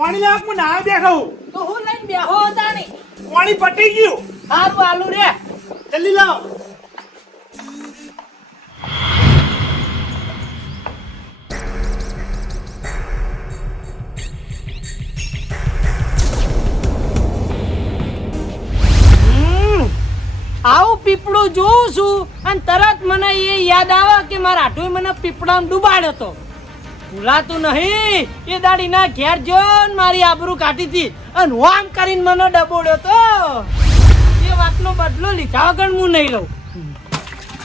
પાણી લાવ હું ના બેઠો તો હું લઈને બેહો તાણી પાણી પટી ગયું હારું આલુ રે જલ્દી લાવ આવું પીપળું જોઉં છું અને તરત મને એ યાદ આવે કે મારા આટુએ મને પીપળામાં ડૂબાડ્યો હતો ભૂલાતું નહીં એ દાડીના ઘેર જોન મારી આબરૂ કાઢી હતી અને હું આમ કરીને મને ડબોડ્યો તો એ વાતનો બદલો લીધા વગર હું નહીં રહું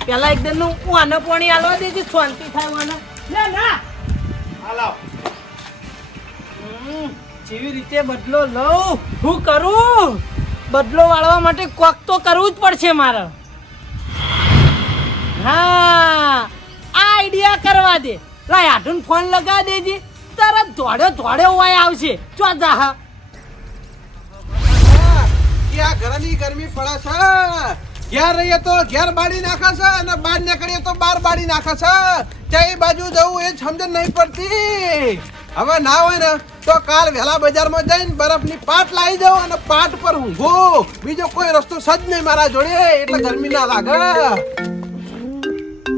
પેલા એકદમ હું આને પાણી આલવા દેજે શાંતિ થાય મને ના હાલો જેવી રીતે બદલો લઉં હું કરું બદલો વાળવા માટે કોક તો કરવું જ પડશે મારે હા આ આઈડિયા કરવા દે લાય આઠું ફોન લગા દેજે તરત ધોડે હોય આવશે ચો જા હા ક્યાં ઘરની ગરમી પડે છે ઘેર રહીએ તો ઘેર બાળી નાખે છે અને બહાર નીકળીએ તો બહાર બાળી નાખે છે કઈ બાજુ જવું એ સમજણ નહીં પડતી હવે ના હોય ને તો કાલ વહેલા બજારમાં જઈને બરફની પાટ લાવી જાઉં અને પાટ પર ઊંઘો બીજો કોઈ રસ્તો સજ નહીં મારા જોડે એટલે ગરમી ના લાગે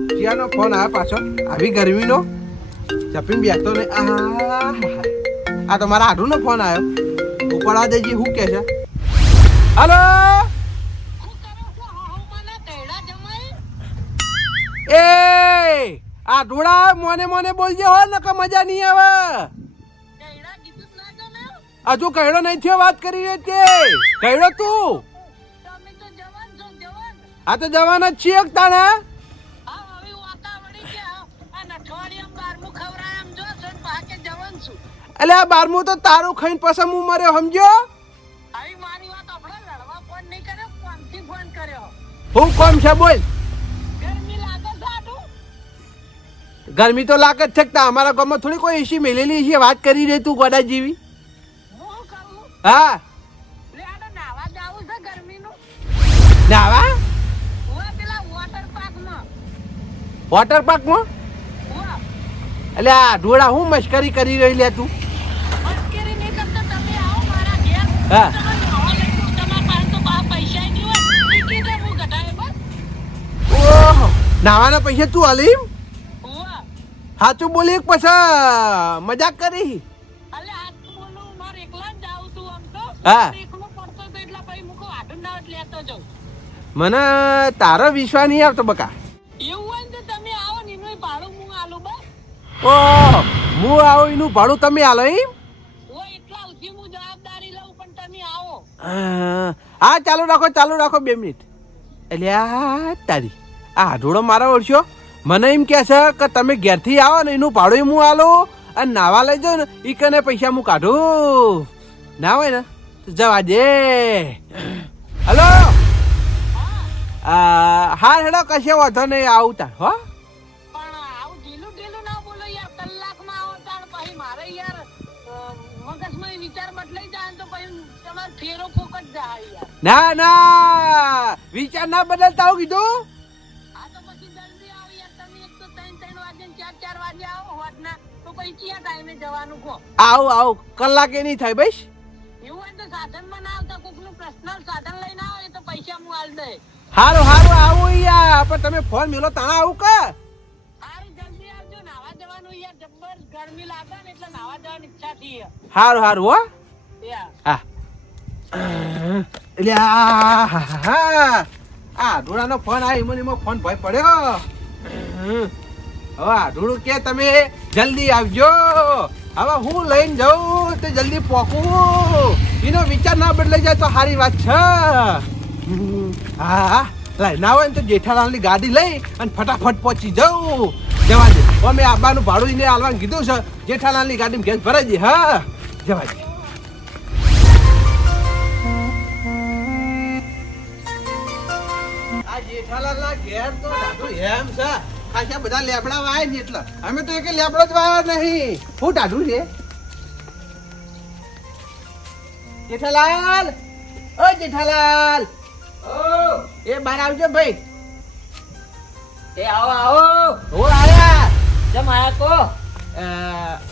ક્યાંનો ફોન આવ્યો પાછો આવી ગરમીનો ચપીને બેસતો નહીં આ તો મારા આઢુનો ફોન આવ્યો ઉપાડા દેજી શું કે છે હાલો એ આ ઢોળા મોને મોને બોલજે હો નકા મજા નહીં આવે હજુ કહેડો નહીં થયો વાત કરી રહી તે કહેડો તું આ તો જવાન જ છીએ તાણા એટલે આ 12મું તો તારું ખાઈને પછી હું મર્યો સમજ્યો હું કોમ છે બોલ ગરમી તો લાગે જ છે અમારા ગામમાં થોડી કોઈ એસી મેલેલી છે વાત કરી રહી તું ગોડા જેવી હા નાવા વોટર પાર્કમાં એટલે આ ઢોળા હું મસ્કરી કરી રહી લે તું હા ઓહો નાવાના પૈસા તું હલીમ સાચું બોલી એક પછી મજાક કરી હા મને તારો વિશ્વાસ નહીં આવતો બકા ઓહ હું આવું એનું ભાડું તમે આલો એમ હા ચાલુ રાખો 2 મિનિટ એટલે આ તારી આ ઢોળો મારા ઓળખ્યો મને એમ કહે છે કે તમે ઘેરથી આવો ને એનું ભાડું હું આલો અને નાવા લઈ જાઉં ને એ કને પૈસા હું કાઢું ના હોય ને તો જવા દે હલો હા હેડો કશે વાંધો નહીં આવું તાર હો ના ના વિચાર ના બદલતા આવું કીધું આવું કલાકે નહીં થાય બસ હારું આવું યાર પણ તમે ફોન મેલો તાણા આવું કે હારું હો હા એટલે આ ઢોળાનો ફોન આવ્યો મને એમાં ફોન ભાઈ પડ્યો હવે આ ઢોળું કે તમે જલ્દી આવજો હવે હું લઈને જાઉં તો જલ્દી પોકું એનો વિચાર ના બદલાઈ જાય તો સારી વાત છે હા લાય ના હોય ને તો જેઠાલાલની ગાડી લઈ અને ફટાફટ પહોંચી જાઉં જવા દે અમે આબાનું ભાડું એને આલવાનું કીધું છે જેઠાલાલની ગાડીમાં ગેસ ભરાઈ દે હા જવા દે જેઠાલાલના ઘેર તો દાદુ એમ છે ખાસા બધા લેબડા વાય ને એટલે અમે તો એક લેબડો જ વાયો નહીં હું દાદુ છે જેઠાલાલ ઓ જેઠાલાલ એ બહાર આવજો ભાઈ એ આવો હું આયા જમ આયા કો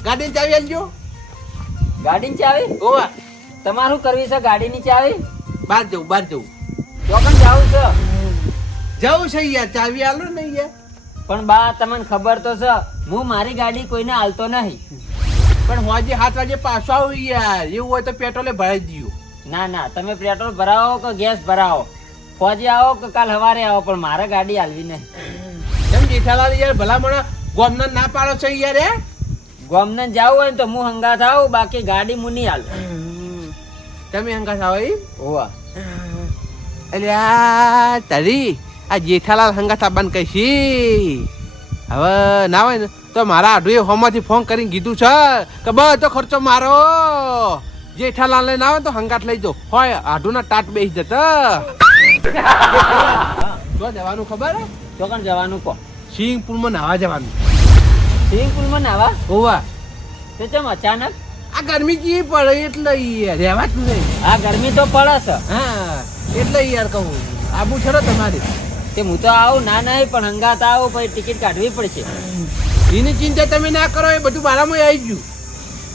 ગાડી ચાવી આલજો ગાડીની ચાવી ઓવા તમારું કરવી છે ગાડીની ચાવી બહાર જવું ચોકન જાવું છે જવું છે યાર ચાવી આલો ને યાર પણ બા તમને ખબર તો છે હું મારી ગાડી કોઈને હાલતો નહીં પણ હોજે 7 વાગે પાછો આવું યાર એવું હોય તો પેટ્રોલે ભરાઈ દઉં ના ના તમે પેટ્રોલ ભરાવો કે ગેસ ભરાવો ફોજી આવો કે કાલ સવારે આવો પણ મારે ગાડી હાલવી નહીં કેમ જેઠાલાલ યાર ભલામણ ગોમના ના પાડો છે યાર હે ગોમને જવું હોય ને તો હું હંગાથ આવું બાકી ગાડી હું નહીં હાલું તમે હંગા થાવ ઈ હોવા અલ્યા તારી આ જેઠાલાલ હંગા થાબાન કહીશી હવે ના હોય ને તો મારા આઢુએ હોમાંથી ફોન કરીને કીધું છે કે બધો ખર્ચો મારો જેઠાલાલ ને ના હોય તો હંગાટ લઈ જાઓ હોય આઢુના ટાટ બેસી જતા જો જવાનું ખબર હે ચોકન જવાનું કહો સ્વિમિંગ પુલમાં નાવા જવાનું સ્વિમિંગ પુલમાં નાવા હોવા તો ચમ અચાનક આ ગરમી કેવી પડે એટલે યાર રહેવાતું નહીં આ ગરમી તો પડે છે હા એટલે યાર કહું આબુ છોડો તમારી તે હું તો આવું ના નહીં પણ હંગાત આવું પછી ટિકિટ કાઢવી પડશે એની ચિંતા તમે ના કરો એ બધું મારામાં આવી ગયું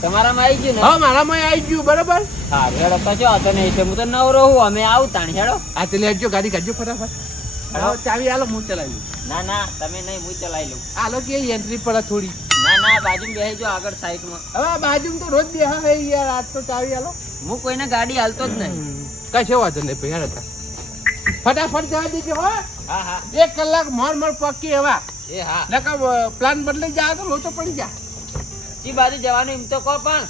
તમારામાં આવી ગયું ને હા મારામાં આવી ગયું બરોબર હા હેડો કશો હતો નહીં એટલે હું તો નવરો હું અમે આવું તાણ હેડો આ તે લેજો ગાડી કાઢજો ફટાફટ હા. ચાવી આલો હું ચલાવી ના ના તમે નહીં હું ચલાવી લઉં આલો કે એન્ટ્રી પડે થોડી ના ના બાજુમાં બેસી જાઓ આગળ સાઈડમાં હવે આ બાજુમાં તો રોજ બેહા હે યાર આજ તો ચાવી આલો હું કોઈને ગાડી હાલતો જ નહીં કશો વાંધો નહીં ભાઈ હતા ફટાફટ જવા દેજો હો હા હા 1 કલાક મોર પક્કી હવા એ હા નકા પ્લાન બદલાઈ જાય તો લોચો પડી જા જી બાજુ જવાનું એમ તો કહો પણ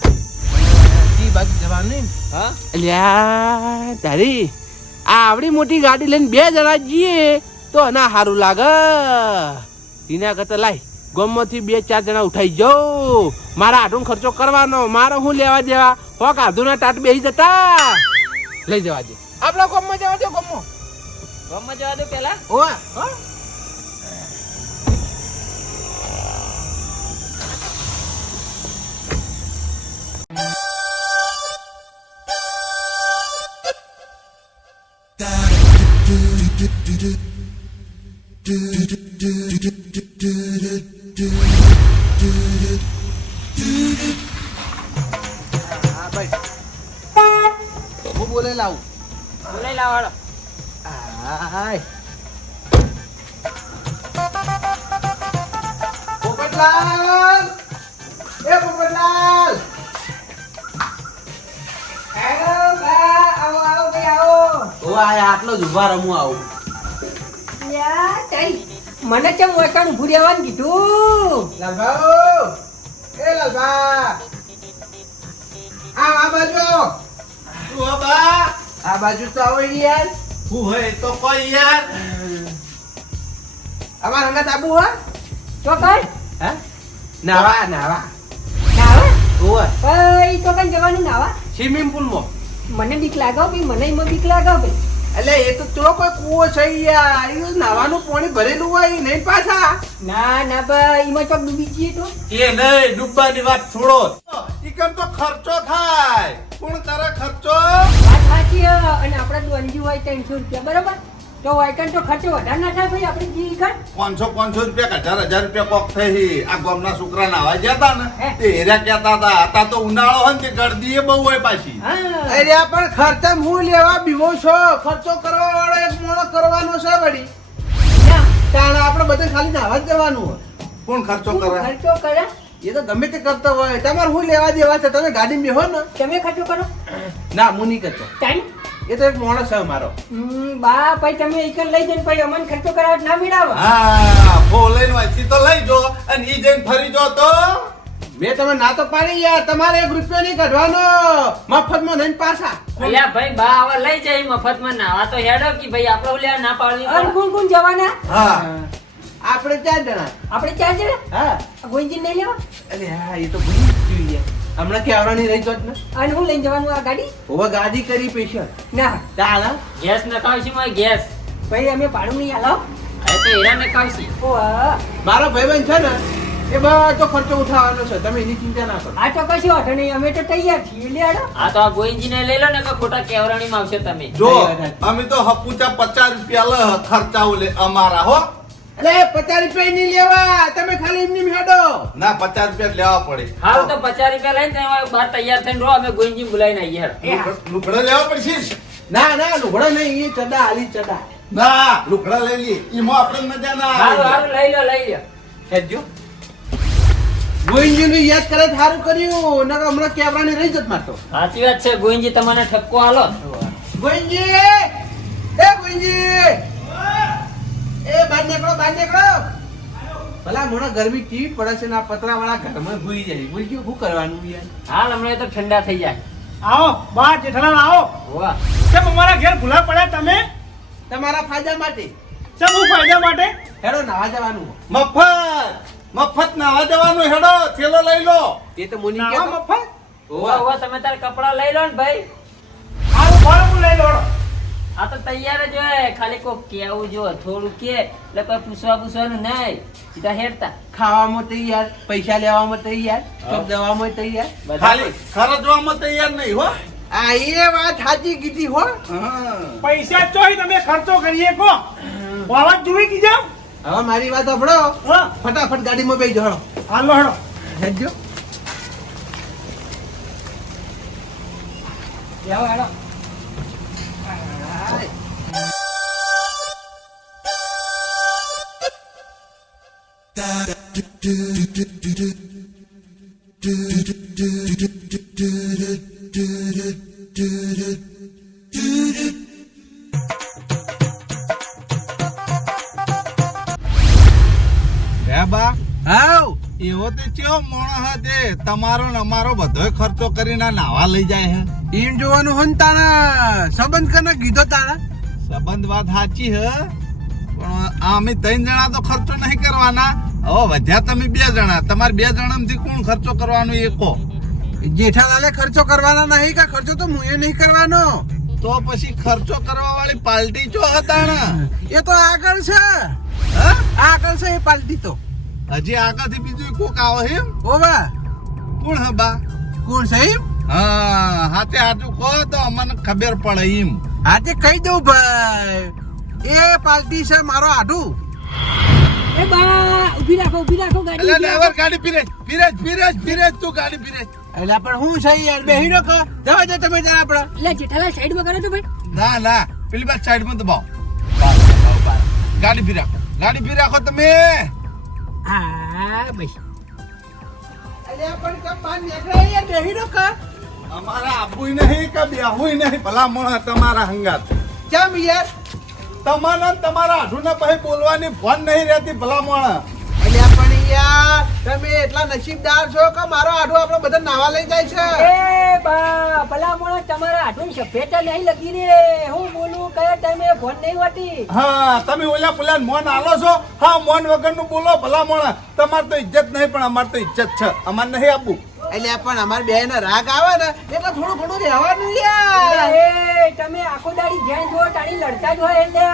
ઈ બાજુ જવાનું નહીં હા અલ્યા તારી આ આવડી મોટી ગાડી લઈને 2 જણા જઈએ તો ના સારું લાગે એના કરતા લાય ગોમમાંથી 2-4 જણા ઉઠાઈ જાઓ મારા આઢું ખર્ચો કરવાનો મારો હું લેવા દેવા હોક આધુના ટાટ બેસી જતા લઈ જવા દે આપણા ગોમમાં જવા દે ગોમમાં ગમમાં જવા દો પેલા ઓવા હો હું બોલે લાવું બોલાઈ લાવો હેડો આય પોપટલાલ એ પોપટલાલ આવો ભાઈ આવો ઓ આ આટલો જ ઉભા રમું આવું મને કેમ વટાણ ઉભું રહેવાનું કીધું લાલભાઉ એ લાલભા આ બાજુ આવો. તું હો બા આ બાજુ તો આવો યાર હું હોય તો કોઈ યાર અમાર હંગાત આબુ હા તો કઈ હે નાવા નાવા નાવા ઓય ભાઈ તો કઈ જવાનું નાવા સ્વિમિંગ પુલ માં મને બીક લાગો ભાઈ મને એમાં બીક લાગો ભાઈ એટલે એ તો ચલો કોઈ કૂવો છે યાર એ નાવાનું પાણી ભરેલું હોય નહીં પાછા ના ના ભાઈ એમાં ચોક ડૂબી જઈએ તો એ નહીં ડૂબવાની વાત છોડો ઈકમ તો ખર્ચો થાય કોણ કરે ખર્ચો વાત સાચી હે. અને આપણા દોંજી હોય 300 રૂપિયા બરાબર તો વાયકન તો ખર્ચો વધારે ના થાય ભાઈ આપણે જી ઘર 500 રૂપિયા 1000 રૂપિયા કોક થઈ આ ગામના છોકરા નાવા ગયા ને હે. તે હેર્યા કહેતા હતા હતા તો ઉનાળો હોય ને તે ગરદી એ બહુ હોય પાછી હા અરે પણ ખર્ચા હું લેવા બીવો છો ખર્ચો કરવા વાળો એક મોણો કરવાનો છે વળી ના તાણ આપણે બધે ખાલી નાવા જ જવાનું હોય. કોણ ખર્ચો તું કરે ખર્ચો કરે એ તો ગમે તે કરતો હોય તમારે હું લેવા દેવા છે તમે ગાડી બેહો ને તમે ખર્ચો કરો ના હું નહીં કરતો ટાઈમ એ તો એક મોણસ છે મારો બા ભાઈ તમે એક લઈ જઈને ભાઈ અમને ખર્ચો કરાવવા ના મેળાવો હા ફો લઈને વાંચી તો લઈ જો અને ઈ જઈને ફરી જો તો મેં તમે ના તો પાડી યાર તમારે 1 રૂપિયો નહીં કાઢવાનો મફતમાં નહીં પાછા અલ્યા ભાઈ બા આવા લઈ જાય મફતમાં નાવા તો હેડો કે ભાઈ આપણે ઓલે ના પાડવી અને કોણ કોણ જવાના હા આપણે 4 જણા આપણે 4 જણા હા ગોઈજી નહીં લેવા અરે હા એ તો ભૂલી જ ગયું યાર હમણાં કે આવવાની રહી જોત ને અને હું લઈને જવાનું આ ગાડી હવે ગાડી કરી સ્પેશિયલ ના ચાલ હા ગેસ નખાવશી માં ગેસ ભાઈ અમે ભાડું નહીં આલો હવે તો હીરા નખાવશી ઓ હા મારો ભાઈબંધ છે ને એ બધો ખર્ચો ઉઠાવવાનો છે તમે એની ચિંતા ના કરો આ તો કશું વાંધો નહીં અમે તો તૈયાર છીએ લે આડો આ તો આ ગોઈજી ને લઈ લો ને કે ખોટા કેવરાણી માં આવશે તમે જો અમે તો હપુચા 50 રૂપિયા લે ખર્ચાઓ લે અમારા હો અલે 50 રૂપિયા નહીં લેવા, તમે ખાલી એમની હેડો. ના 50 રૂપિયા લેવા પડે. હાલ તો 50 રૂપિયા લઈને તમે બહાર તૈયાર થઈને રહો, અમે ગોવિંદજી બોલાવીને આવીએ. લુગડા લેવા પડશે. ના ના લુગડો નહીં, એ ચડા હાલી ચડા. ના લુગડા લઈ લઈએ, એમાં આપણે મજા ના હારું આવે. હારું લઈ લો લઈ લો. હેડજો. ગોવિંદજીનું યાદ કરે તો સારું કર્યું, નકર હમણાં કેવરાની રહી જત મારતો. સાચી વાત છે, ગોવિંદજી તમને ઠપકો હાલો. ગોવિંદજી, એ ગોવિંદજી, એ બહાર નીકળો, બહાર નીકળો. ભલા મોણા ગરમી કેવી પડે છે ને આ પતરાવાળા ઘરમાં ભૂઈ જાય. બોલજો શું કરવાનું યાર? હાલ હમણાં તો ઠંડા થઈ જાય. આવો બા જેઠાલાલ આવો. વાહ કેમ અમારા ઘેર ભૂલા પડ્યા તમે? તમારા ફાયદા માટે. કેમ હું ફાયદા માટે? હેડો નાવા જવાનું. મફત નાવા જવાનું. હેડો થેલો લઈ લો. એ તો મુની નાવા કે મફત? ઓવા તમે તાર કપડા લઈ લો ને ભાઈ. આવો ફોન હું લઈ લો. આ તો તૈયાર જ હોય, ખાલી કોઈ કેવું જો થોડું કે એટલે કોઈ પૂછવાનું નહીં, સીધા હેડતા. ખાવામાં તૈયાર, પૈસા લેવામાં તૈયાર, ચોક દેવામાં તૈયાર. ખાલી ખર્ચવામાં તૈયાર નહીં હો. આ એ વાત સાચી કીધી હો. હા. પૈસા ચોય તમે ખર્ચો કરીએ કો વાવા જોઈ કીધા. હવે મારી વાત સાંભળો, હા ફટાફટ ગાડીમાં બેસી જાઓ. હાલો હેડો. હેડજો. જાઓ હેડો. હે બા, હાઉ એવો તે ચેવો મોણો હે તમારો ને અમારો બધોય ખર્ચો કરીને નાવા લઈ જાય હે. એમ જોવાનું હોય ને તારા સંબંધ કને કીધો તારા. સંબંધ વાત સાચી હે, પણ અમે 3 જણા તો ખર્ચો નહીં કરવાના. હવે વધ્યા તમે 2 જણા, તમારે 2 જણામાંથી કોણ ખર્ચો કરવાનો એ કહો. જેઠાલાલે ખર્ચો કરવાના નહીં, કે ખર્ચો તો મુએ નહીં કરવાનો. તો પછી ખર્ચો કરવા વાળી પાર્ટી ચો હતા ને? એ તો આગળ છે, હા? આગળ છે એ પાલટી તો. હજી આગળથી બીજું કોક આવે એમ? ઓવા કોણ હે બા? કોણ છે એમ? હા હાથે હાથું કહો તો અમને ખબર પડે એમ. આજે કહી દઉં ભાઈ, એ પાલટી છે મારો આઢું. એ બા ઊભી રાખો એટલે ગાડી. ડ્રાઈવર ગાડી પીરે તું ગાડી પીરે. એટલે પણ હું છે યાર, બેહી નો કે જવા દે તમે જરા આપણે. એટલે જેઠાલાલ સાઈડમાં કરો તો ભાઈ. ના પેલી બાદ સાઈડમાં દબાવો. ગાડી પી રાખો તમે. હા ભાઈ. એટલે પણ કે પાન નીકળે યાર, બેહી નો કે. અમારા આબુય નહીં કે બેહુય નહીં, ભલા મોણા તમારા હંગાત. કેમ યાર? તમારા ને તમારા આઢુને પછી બોલવાની ફોન નહીં રહેતી, ભલા મોણા. એટલે પણ યાર તમે એટલા નસીબદાર છો કે મારો આઢું આપણે બધા નાવા લઈ જાય છે. એ બા ભલા મોણા તમારા હાથું સફેટા નહીં લગી રે. હું બોલું કયા ટાઈમે ફોન નહીં વાટી. હા તમે ઓલા પેલા મોન આલો છો. હા મોન વગરનું બોલો ભલા મોણા. તમારે તો ઇજ્જત નહીં, પણ અમારે તો ઇજ્જત છે. અમારે નહીં આપવું. એટલે પણ અમાર બે ને રાગ આવે ને એટલે થોડું ઘણું રહેવાનું યાર. એ તમે આખો દાડી જ્યાં જો તાણી લડતા જ હોય એટલે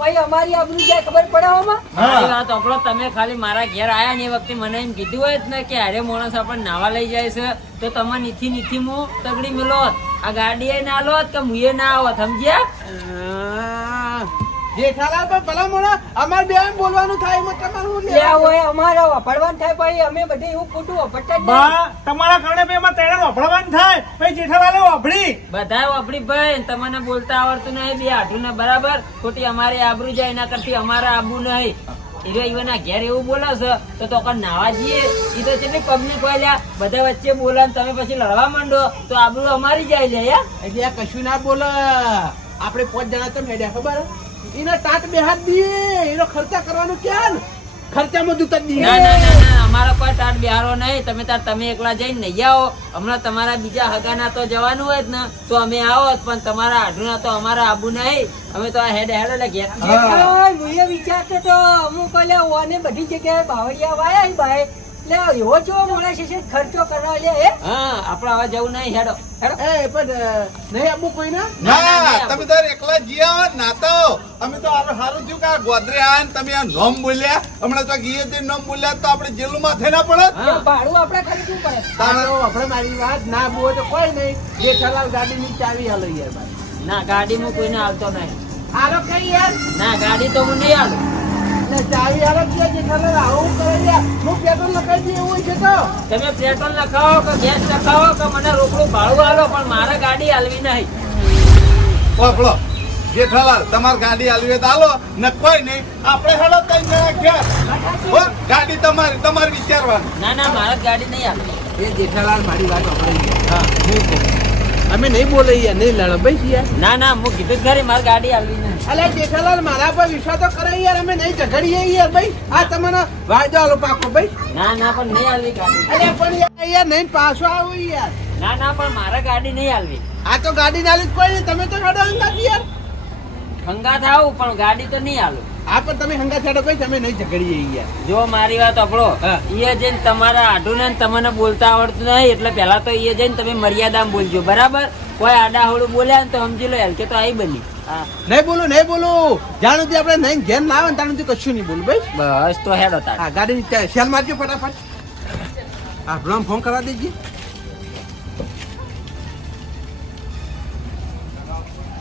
પછી અમારી આબરૂ જાય ખબર પડે આમાં. મારી વાત આપણો તમે ખાલી મારા ઘેર આયા ને એ વખતે મને એમ કીધું હોય જ ને કે અરે માણસ આપણને નાવા લઈ જાય છે તો તમે નીથી હું તગડી મેલોત. આ ગાડી એ ના લોત કે મુએ ના આવત, સમજ્યા? જેઠાલાલ પણ ભલા મોણા અમાર બે બોલવાનું થાય એમાં તમારું લે હોય અમારા વાપરવાનું થાય ભાઈ, અમે બધે એવું ખોટું વાપરતા જ નહીં. બા તમારા કારણે બે માં તેણે વાપરવાનું થાય. ભાઈ જેઠાલાલે વાપરી. બધાય વાપરી ભાઈ, તમને બોલતા આવડતું નહીં બે હાડું ને બરાબર. ખોટી અમારી આબરૂ જાય એના કરતી અમારા આબુ નહીં. ઈવના ઘેર એવું બોલે છે તો કઈ નાવા જઈએ ઈ તો છે પબ્લિક હોય બધા વચ્ચે બોલે તમે પછી લડવા માંડો તો આબરૂ અમારી જાય છે યાર. એટલે આ કશું ના બોલે. આપણે 5 જણા તો મેડ્યા ખબર એના ટાટ બે હાથ દીએ, એનો ખર્ચા કરવાનું ક્યાં ને ખર્ચામાં દૂતા દીએ. ના અમારા કોઈ ટાટ બિહારો નહીં. તમે એકલા જઈને નહીં આવો. હમણાં તમારા બીજા હગાના તો જવાનું હોય જ ને તો અમે આવો, પણ તમારા આઢુના તો અમારા આબુ નહીં. અમે તો આ હેડ ઘેર મુએ વિચારતો તો અમુક ઓને બધી જગ્યાએ બાવળિયા વાયા ભાઈ. એટલે એવો જો મળે છે ખર્ચો કરવા લે. હા આપણે હવે જવું નહીં. હેડો એ પણ નહીં આપવું કોઈ ના. ના તમે તો એકલા જીયા ના તો અમે તો સારું થયું કે આ ગોદરે આયા ને તમે આ નોમ બોલ્યા. હમણાં તો ગીએ તે નોમ બોલ્યા તો આપણે જેલમાં થઈ ના પડે. ભાડું આપણે ખરીદવું પડે. આપણે મારી વાત ના બોલે તો કોઈ નહીં. જેઠાલાલ ગાડીની ચાવી હાલો યાર ભાઈ. ના ગાડીમાં કોઈને આવતો નહીં. હાલો કઈ યાર. ના ગાડી તો હું નહીં આલું. એટલે ચાવી આલો જ જેઠાલાલ આવું કરે યાર હું પેટ્રોલ લખાઈ દઈએ એવું છે તો તમે પેટ્રોલ નખાવો કે ગેસ નખાવો કે મને રોકડું ભાડું આલો પણ મારે ગાડી હાલવી નહીં. પકડો જેઠાલાલ તમારી ગાડી આલવી હોય તો આલો ને કોઈ નહીં આપણે હેડો ત્રણ જણા ઘેર. હો, ગાડી તમારી વિચારવાની. ના ના મારે ગાડી નહીં હાલવી. એ જેઠાલાલ મારી વાત સાંભળી હા હું કહું અમે નહીં બોલે યાર નહીં લડો ભાઈ યાર ના ના હું કીધું જ ખરી મારે ગાડી હાલવી નહીં. અલે જેઠાલાલ મારા પર વિશ્વાસ તો કરે યાર અમે નહીં ઝઘડીએ યાર ભાઈ આ તમને વાયદો આલો પાકો ભાઈ ના ના પણ નહીં હાલવી ગાડી. અલે પણ યાર નહીં પાછો આવો યાર ના ના પણ મારે ગાડી નહીં હાલવી. આ તો ગાડી નાલી જ કોઈ નહીં તમે તો હેડો હંગાત યાર હંગાથ આવું પણ ગાડી તો નહીં હાલું. આ પણ તમે હંગાત હેડો ભાઈ તમે નહીં ઝઘડીએ યાર જો મારી વાત સાંભળો હા. એ જઈને તમારા આઢું ને તમને બોલતા આવડતું નહીં એટલે પહેલા તો એ જઈને તમે મર્યાદામાં બોલજો બરાબર. કોઈ આડાહોડું બોલ્યા ને તો સમજી લો હલકે તો આવી બની. હા નહીં બોલું જાણ સુધી આપણે નહીં ઘેર ના આવે ને ત્યાં સુધી કશું નહીં બોલું ભાઈ બસ તો હેડો તાર. હા ગાડી સેલ મારજો ફટાફટ હા ભ્રમ ફોન કરા દેજે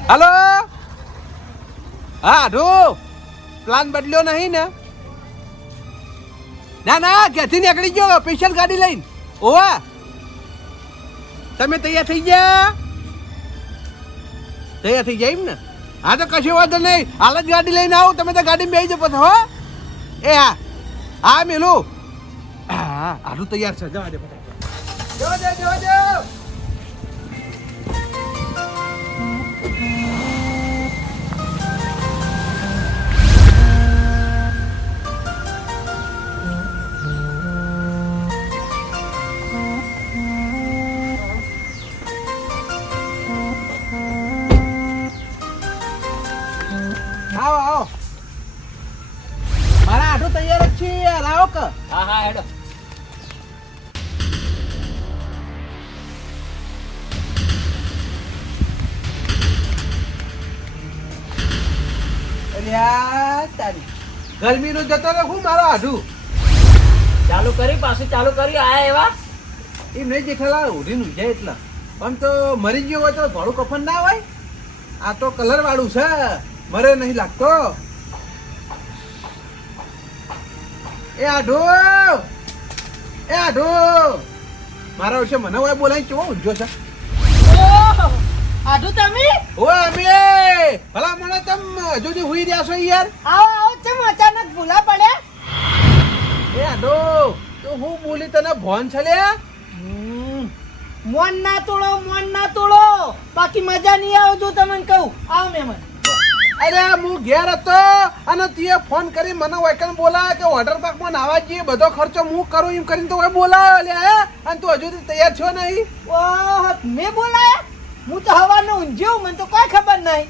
હલો હા ઢો પ્લાન બદલ્યો નહીં ને ના ક્યાંથી નીકળી ગયો સ્પેશિયલ ગાડી લઈને ઓવા તમે તૈયાર થઈ ગયા એમ ને હા તો કશો વાંધો નહીં હાલ જ ગાડી લઈને આવો તમે તો ગાડી બેસી જાઓ પછી હો એ હા મેલું હા હાલું તૈયાર છે જવા દે ફટાફટ જો આવો મારા આઠું તૈયાર જ છે યાર આવો કે હા હા હેડો. અલ્યા તારી ગરમીનું જતો રહું મારો આઠું ચાલુ કરી પાછું ચાલુ કર્યું આયા એવા. એમ નહીં જેઠાલા ઉઠીને જાય એટલે આમ તો મરી ગયો હોય તો થોડું કફન ના હોય આ તો કલર વાળું છે મરે નહીં લાગતો એ આઢો મારા વિશે મને હોય બોલાય કેવો ઊંઝો છે આઢું તમે ઓ અમે ભલા મને તમ હજુ સુધી હુઈ રહ્યા છો યાર આવો ચમ અચાનક ભૂલા પડ્યા. એ આઢો તો હું બોલી તને ભોન છે લ્યા મોન ના તોડો બાકી મજા નહીં આવે જો તમને કહું. આવો મહેમાન. અરે હું ઘેર હતો અને તીએ ફોન કરી મને વૈકન બોલાય કે વોટર પાર્કમાં નાવા જઈએ બધો ખર્ચો હું કરું એમ કરીને તો કોઈ બોલાયો લે અને તું હજુ સુધી તૈયાર છો નહીં ઓહ મેં બોલાયા હું તો હવાનો ઊંઘ્યો મને તો કોઈ ખબર નહીં.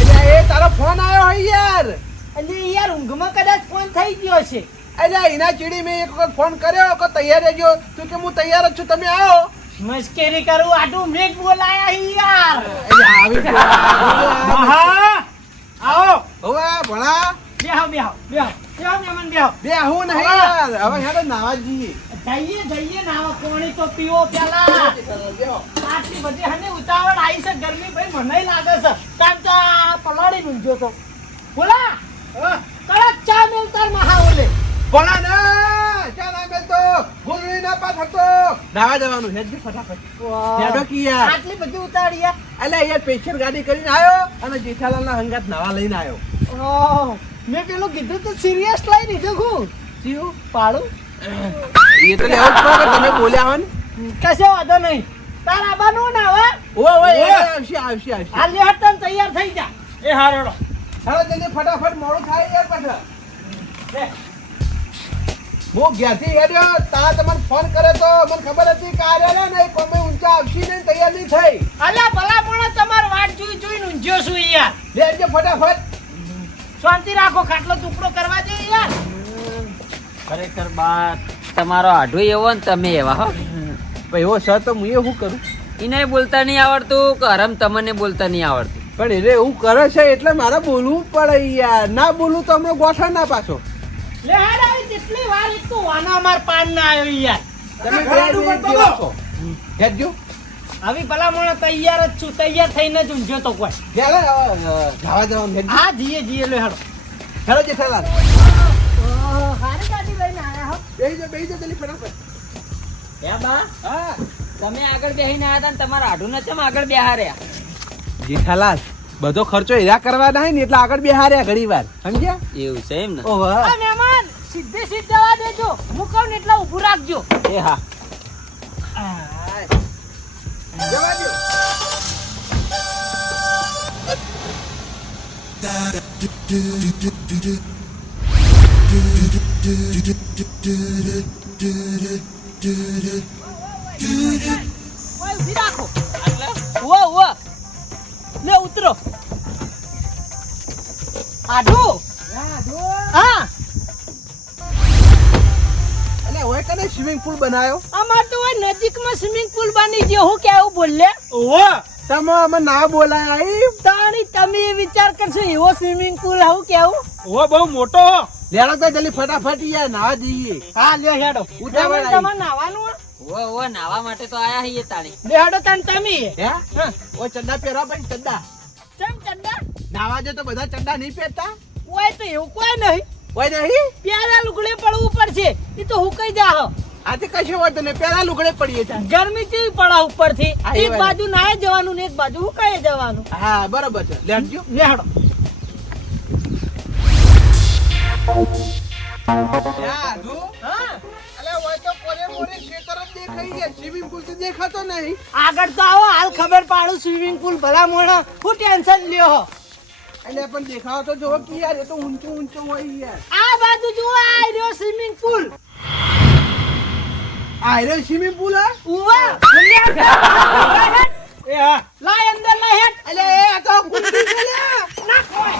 એટલે એ તારો ફોન આવ્યો હોય યાર એટલે યાર ઊંઘમાં કદાચ ફોન થઈ ગયો છે. એટલે એના ચીડી મેં એક વખત ફોન કર્યો કે તૈયાર રહેજો તું કે હું તૈયાર જ છું તમે આવો મસ્કરી કરું આટલું મેં જ બોલાયા યાર. એટલે આવી હા આવો હવે ભણા બેહો મહેમાન બેહો. બે હું નહીં યાર હવે હેડો નાવા જઈએ જઈએ નાવા પાણી તો પીવો પેલા. આટલી બધી હને ઉતાવળ આવી છે ગરમી ભાઈ મને લાગે છે કામ તો આ પલાળી ઊંઘ્યો તો બોલા કડક ચા મેલતાર મહાઓલે ભણા ના ચા ના મેલતો ભૂલની ના પાસ હતો નાવા જવાનું હેડ ફટાફટ હેડો કી યાર આટલી બધી ઉતાળી યાર. એટલે યાર સ્પેશિયલ ગાડી કરીને આવ્યો અને જેઠાલાલના હંગાત નાવા લઈને આવ્યો ઓહ મેં પેલું કીધું તો સિરિયસ લઈ લીધું હું જીવ પાડું એ તો લેવું જ પડે તમે બોલ્યા હો ને કશો વાંધો નહીં તાર આબાનું ના હવે ઓય આવશે હાલ લે તને તૈયાર થઈ જા. એ હારો ચાલો જલ્દી ફટાફટ મોડું થાય યાર પાછા હું ઘેરથી હેડ્યો તા તમને ફોન કરે તો મને ખબર હતી કે આ રહ્યા ને કોઈ ઊંચા આવશે ને તૈયાર નહીં થઈ અલ્યા ભલા પણ તમાર વાટ જોઈને ઊંઝ્યો છું યાર. લેજો ફટાફટ શાંતિ રાખો ખાટલો ટુકડો કરવા દે યાર. ખરેખર બા તમારો આઢું એવો ને તમે એવા હો ભાઈ એવો સર તો હું એ શું કરું એને બોલતા નહીં આવડતું કે હરમ તમને બોલતા નહીં આવડતું. પણ એટલે એવું કરે છે એટલે મારે બોલવું પડે યાર ના બોલું તો હમણાં ગોઠા ના પાછો લે હેડ આવી જેટલી વાર એક તો વાના માર પાન ના આવ્યો યાર. તમે ખાવાનું બે કરતો છો હેડજો આવી ભલા મને તૈયાર જ છું તૈયાર થઈને જ ઊંઝ્યો તો કોઈ. ચાલે જવા જવાનું હેડજો હા જીએ લે હેડો. હેડો જેઠાલાલ બેહી જા જલ્દી ફટાફટ. હે બા હા તમે આગળ બેહીને આવ્યા હતા ને તમારા આઢું ચમ આગળ બેહા રહ્યા જેઠાલાલ બધો ખર્ચો હીરા કરવાના હોય ને એટલે આગળ બેહાર્યા ઘણી વાર સમજ્યા? એવું છે એમ ને ઓહો મહેમાન સીધે સીધ જવા દેજો હું કહું ને એટલે ઊભું રાખજો એ હા જવા દો. ઓય ઊભી રાખો ઉવા ઉવા લે ઉતરો આઢું હા એટલે હોય કને સ્વિમિંગ પુલ બનાવ્યો? અમાર તો ઓય નજીકમાં સ્વિમિંગ પુલ બની ગયો હું કેવું બોલે ઓહો તમે અમે ના બોલાય આઈ તાણી તમે વિચાર કરશો એવો સ્વિમિંગ પુલ હું કેવું ઓહો બહુ મોટો લેડો તો જલ્દી ફટાફટ યાર નાવા જઈએ. હા લ્યો હેડો ઉતાવળ આવી. તમારે નાવાનું ઓ નાવા માટે તો આયા હઈએ તાણી લે હેડો તાન તમે હે ઓ ચંદા પહેરવા પણ ચંદા ચમ ચંદા નાવા જે તો બધા ચંદા નહીં પહેરતા ઓય તો એવું કોઈ નહીં હોય નહીં પ્યારા લુગડે પડવું પડશે એ તો હું કઈ જાહ આજે કશું હોય તો ને પેલા લુગડે પડીએ ત્યાં. ગરમી કેવી પડા ઉપરથી હા, એ એક વાત. બાજુ નાય જવાનું ને એક બાજુ હું કઈ જવાનું હા બરોબર છે લેડજો. લે હેડો યા જો હા અલે હોય તો કોરે મોરે ખેતર જ દેખાઈ ગયા સ્વિમિંગ પુલ તો દેખાતો નહીં. આગળ તો આવો હાલ ખબર પાડું સ્વિમિંગ પુલ ભલા મોણા હું ટેન્શન લ્યો એટલે પણ દેખાવ તો જો કે યાર એ તો ઊંચો ઊંચો હોય યાર. આ બાજુ જો આ રહ્યો સ્વિમિંગ પુલ આ રે સ્વિમિંગ પુલ હા ઉવા એ હા લાય અંદર લાય હેડ અલે એ આ તો કુંડી છે લે. ના કોઈ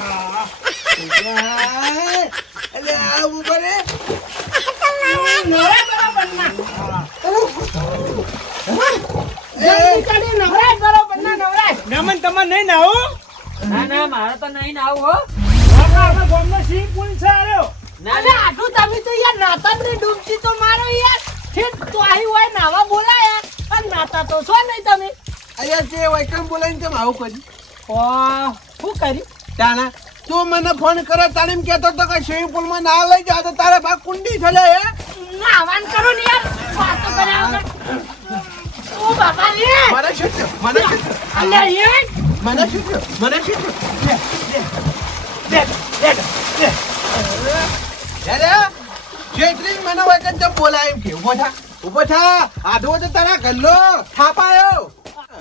યાર, અલે આ ઉપર રે નવરાય બરાબર ના એ જલ્દી કરી નવરાય બરાબર ના નવરાય નમન તમને નહીં ના હો ના ના મારે તો નહીં આવું હો આપણા ગામનો સ્વિમિંગ પુલ છે આર્યો અરે આટલું તમે તો યાર નાતા જ નહીં ડૂબતી તો મારો યાર ઠીક તો આહી હોય નાવા બોલાયા અને નાતા તો છો નહીં તમે અલ્યા જે વાયકમ બોલાઈને કેમ આવું કરી ઓ શું કર્યું તાણા તું મને ફોન કરે તારે એમ કહેતો તો કે સ્વિમિંગ પુલ માં ના લઈ જા તો તારા બા કુંડી છે લે હે નાવાન કરો ને યાર વાતો કર્યા વગર ઓ બાપા રે મને શું થયું? મને શું થયું? અલ્યા યાર મને શું થયું? મને શું થયું? લે જેટલી મને વાયકમ તો બોલાય એમ કે ઉભો થા આધો તો તારા ઘરનો થાપાયો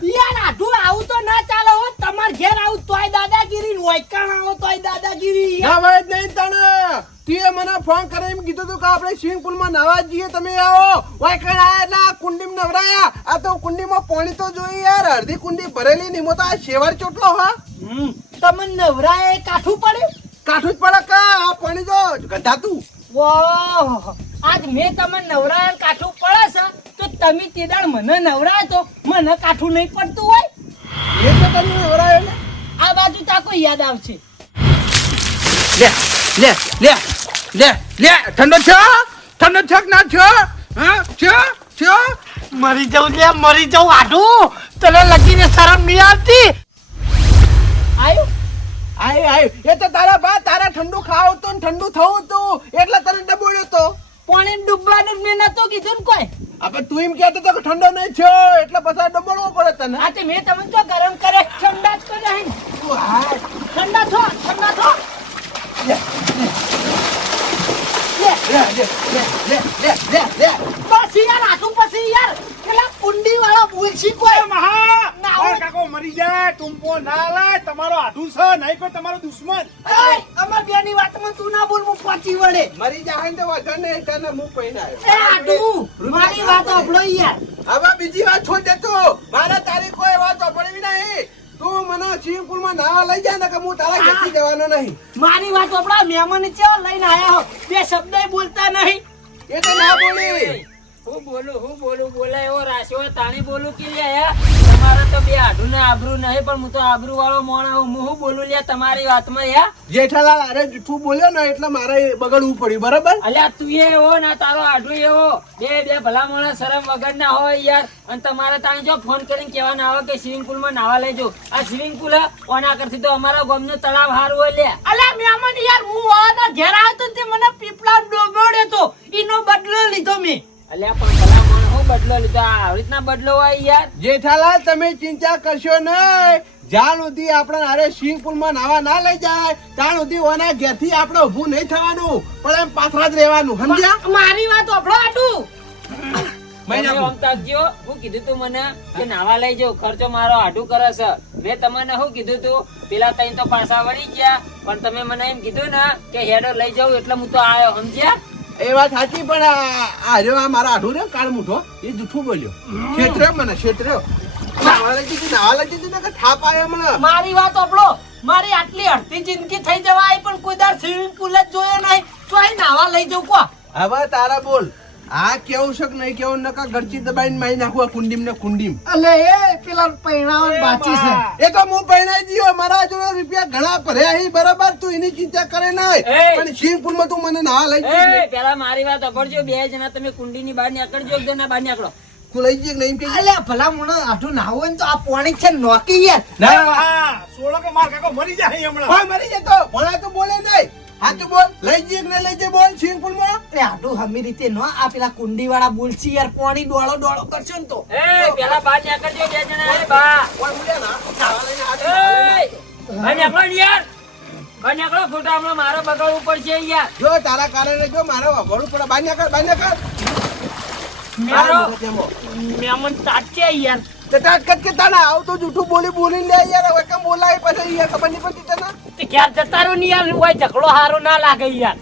યાર આટલું આવું તો ના ચાલે હો તમાર ઘેર આવું તોય દાદાગીરી વૈકાણ આવો તોય દાદાગીરી ના ભાઈ જ નહીં તને તીએ મને ફોન કરે એમ કીધું તું કે આપણે સ્વિમિંગ પુલ માં નવા જઈએ તમે આવો વાયકણ આયા એટલે આ કુંડીમાં નવરાયા આ તો કુંડીમાં પાણી તો જોઈ યાર અડધી કુંડી ભરેલી નહીં મો તો આ શેવાળ ચોટલો હા તમને નવરાય કાઠું પડ્યું કાઠું જ પડે કા આ પાણી જો ગઢાતું વાહ આજ મેં તમને નવરાય કાઠું પડે છે તો તમે તે દાડ મને નવરાય તો મને કાઠું નહીં પડતું હોય એ તો તને નવરાયો ને આ બાજુ તાકો યાદ આવશે લે લે લે લે લે ઠંડો છો કે ના છો હા છો મરી જાઉં લે મરી જાઉં આઢું તને લગીને શરમ નહીં આવતી આયું આય એ તો તારા બા તારા ઠંડુ ખાવ તો ને ઠંડુ થવું તું એટલે તને ડબોળ્યો તો પાણી ડૂબવાનું મેં નતો કીધું ને કોઈ આપણે તું એમ કહેતો તો કે ઠંડો નહીં થયો એટલે પછી ડબોળવો પડે તને આ તે મેં તમને તો ગરમ કરે ઠંડા જ કરે હે ઠંડા થો બસ યાર આટલું પછી યાર પેલા કુંડી વાળા બોલશી કોઈ મહા ના હોય. કાકો મરી જાય ટુંપો ના લાય તમારો આઢું છે નહીં કોઈ તમારો દુશ્મન એય, અમાર બેની વાતમાં તું ના બોલ હું પહોંચી વળે મરી જાય તો વાંધો નહીં તને હું પૈને એ આટલું મારી વાત સાંભળો યાર હવે બીજી વાત છોડ દે તું મારે તારી કોઈ વાત સાંભળવી નહીં તું મને સ્વિમિંગ પુલ માં નાવા લઈ જાય ને કે હું તારા ઘેરથી જવાનો નહીં મારી વાત સાંભળો મહેમાન ચેવો લઈને આયા હો બે શબ્દ બોલતા નહીં એ તો ના બોલી હું બોલું બોલાય એવો રાશિઓ તાણી બોલું કે લ્યા તમારે તો બે આઢું ને આબરૂ નહીં પણ હું તો આબરૂ વાળો મોણા હું હું બોલું લ્યા તમારી વાતમાં યા જેઠાલાલ અરે જૂઠું બોલ્યો ને એટલે મારે બગડવું પડ્યું બરાબર. અલ્યા તું એવો ના તારો આઢું એવો બે ભલા માણસ શરમ વગર ના હોય યાર. અને તમારે તાણી જો ફોન કરીને કહેવાના આવે કે સ્વિમિંગ પુલ માં નાવા લઈ જાઓ. આ સ્વિમિંગ પુલ ઓના કરતી તો અમારા ગામનો તળાવ હારું હોય લ્યા. અલ્યા મહેમાન યાર હું આના ઘેર આવ્યો તો તે મને પીપળા ડોબોડ્યો તો ઈનો બદલો લીધો મેં. અલ્યા પણ ભલા માણસ હું બદલો લીધો આવી રીતના બદલો હોય યાર. જેઠાલાલ તમે ચિંતા કરશો નહીં. જ્યાં સુધી આપણે હારે સ્વિમિંગ પુલ માં નાવા ના લઈ જાય ત્યાં સુધી ઓના ઘેરથી આપણે ઊભું નહીં થવાનું પણ એમ પાથરા જ રહેવાનું સમજ્યા. મારી વાત ઓફળો આટું. તમે આમ તાકજો. હું કીધું તું મને કે નાવા લઈ જાઓ ખર્ચો મારો આઢું કરે છે. મેં તમને શું કીધું તું પેલા તઈ તો પાછા વળી ગયા પણ તમે મને એમ કીધું ને કે હેડો લઈ જાઉં એટલે હું તો આવ્યો સમજ્યા. એ વાત સાચી પણ આ રહ્યો આ મારા આઢું રહ્યો કાળ મુઠો એ જૂઠું બોલ્યો. ક્ષેત્ર્યો મને ક્ષેત્ર્યો. નાવા લઈ દીધી ને કે થાપ આવ્યો મને. મારી વાત ઓફળો. મારી આટલી અડધી જિંદગી થઈ જવાય પણ કોઈ દાર સ્વિમિંગ પુલ જ જોયો નહીં તો અહીં નાવા લઈ જાઉં કો. હવે તારા બોલ આ કેવું છે કે નહીં કેવું નકા ગરચી દબાઈને મારી નાખું આ કુંડીમ ને કુંડીમ. અલે એ પેલા પૈણાવન બાચી છે. એ તો હું પૈણાઈ દીયો મારા જોડે રૂપિયા ઘણા ભર્યા હી બરાબર તું એની ચિંતા કરે નહીં પણ સ્વિમિંગ પુલ માં તું મને નાવા લઈ જઈ. પેલા મારી વાત અભરજો. બે જણા તમે કુંડી ની બહાર નીકળજો એક જણા બહાર નીકળો. તું લઈ જઈ નહીં કે અલ્યા ભલા મને આટલું નાવું હોય ને તો આ પોણી છે નોકી યાર. ના હા સોળો કે માર કાકો મરી જાય હમણાં. કોઈ મરી જતો ભણા તો બોલે નહીં. હા તું બોલ લઈ જઈ કે લઈ જઈ બોલ સ્વિમિંગ પુલ માં. અરે આટલું હમી રીતે નો આ પેલા કુંડી વાળા બોલસી યાર પોણી ડોળો કરશો ને તો. પેલા બહાર નીકળજો બે જણા. બા કોઈ બોલ્યા ના નાવા લઈને હાથ બહાર નીકળો ને યાર. બહાર નીકળો ખોટા હમણાં મારો બગાડવું પડશે યાર. જો તારા કારણે જો મારે વાપરવું પડે બાન્ય કર મેમન તાચે યાર. ટટકટ કે તાના આવ તો જૂઠું બોલી લે યાર હવે કેમ બોલાય પછી યાર ખબર નહીં પડતી તને. તે ઘેર જતા રહો ને યાર કોઈ ઝઘડો હારો ના લાગે યાર.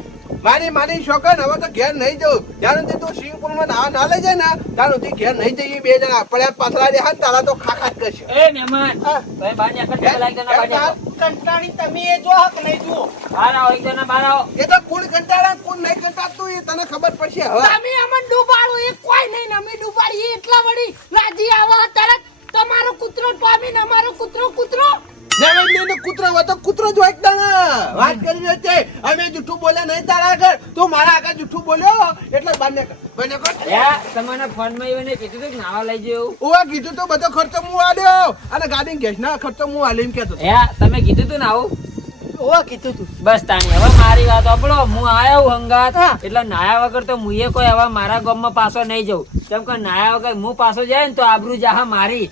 મારી શોકન હવે તો ઘેર નહીં જવું. જ્યાં સુધી તું સ્વિમિંગ પુલ માં નાવા ના લઈ જાય ને ત્યાં સુધી ઘેર નહીં જઈએ બે જણા પડ્યા પાથરા રહ્યા ને તારા તો ખાખા જ કરશે. એ મહેમાન ભાઈ બહાર નીકળ. પેલા એક જણા બહાર નીકળો. કંટાળી તમે એ જો હક નહીં જુઓ. બહાર આવો એક જણા બહાર આવો. એ તો કોણ કંટાળે કોણ નહીં કંટાળતું એ તને ખબર પડશે હવે. તમે અમને ડૂબાડો એ કોઈ નહીં ને અમે ડૂબાડીએ એટલા વળી રાજી આવો તરત. તમારો કૂતરો ટોમી ને અમારો કૂતરો કૂતરો હોય તો કૂતરો જ હોય એકદમ. વાત કરી રહ્યો છે અમે જૂઠું બોલ્યા નહીં તારા આગળ તું મારા આગળ જૂઠું બોલ્યો એટલે બાને તમને ફોન માં એવું કીધું હતું કે નાવા લઈ જાવ. ઓવા કીધું તો બધો ખર્ચો હું આલ્યો અને ગાડી ગેસ ના ખર્ચો હું આલ્યો એમ કેતો. તમે કીધું તું ને આવું ઓ કીધું તું. બસ તાણી હવે મારી વાત સાંભળો. હું આયો હંગાત એટલે નાયા વગર તો મુએ કોઈ હવે મારા ગામમાં પાછો નહીં જવું. કેમ કે નાયા વગર હું પાછો જાય ને તો આબરૂ જાહા મારી.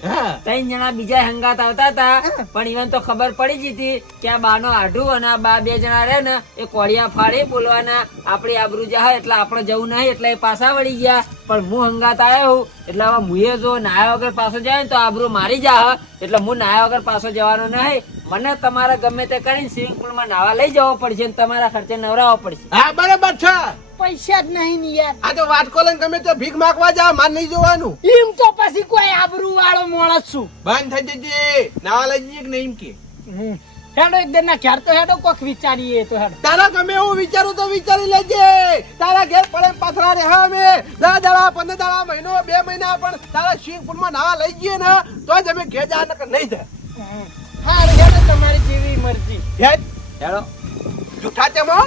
ત્રણ જણા બીજા હંગાત આવતા હતા પણ ઈવન તો ખબર પડી જ હતી કે આ બાનો આઢું અને આ બા બે જણા રહે ને એ કોળિયા ફાડી બોલવાના આપણી આબરૂ જાહા એટલે આપણે જવું નહીં એટલે એ પાછા વળી ગયા. પણ હું હંગાત આવ્યો એટલે હવે મુએ જો નાયા વગર પાછો જાય ને તો આબરૂ મારી જાહ એટલે હું નાયા વગર પાછો જવાનો નહીં. મને તમારે ગમે તે કરીને સ્વિમિંગ પુલ માં નાવા લઈ જવો પડશે તમારા ખર્ચે નવરાવવો પડશે. હા બરાબર છે. પૈસા જ નહીં ને યાર. આ તો વાત કોલે ગમે તો ભીખ માંગવા જા માર નહીં જોવાનું. એમ તો પછી કોઈ આબરૂ વાળો માણસ છું. બંધ થઈ જજે નાવા લઈ જઈએ કે નહીં કે. હેડો એક ના ઘેર તો હેડો કોક વિચારીએ તો હેડો. તારા ગમે એવું વિચારું તો વિચારી લેજે. તારા ઘેર પડે પાથરા રે હા અમે 10 દાડા 15 દાડા મહિનો 2 મહિના પણ તારા સ્વિમિંગ પુલ માં નાવા લઈ જઈએ ને તો જ અમે ઘેર જા નકર નહીં જાય. હા હેડો તમારી જેવી મરજી. હેડ હેડો જૂઠા તેમાં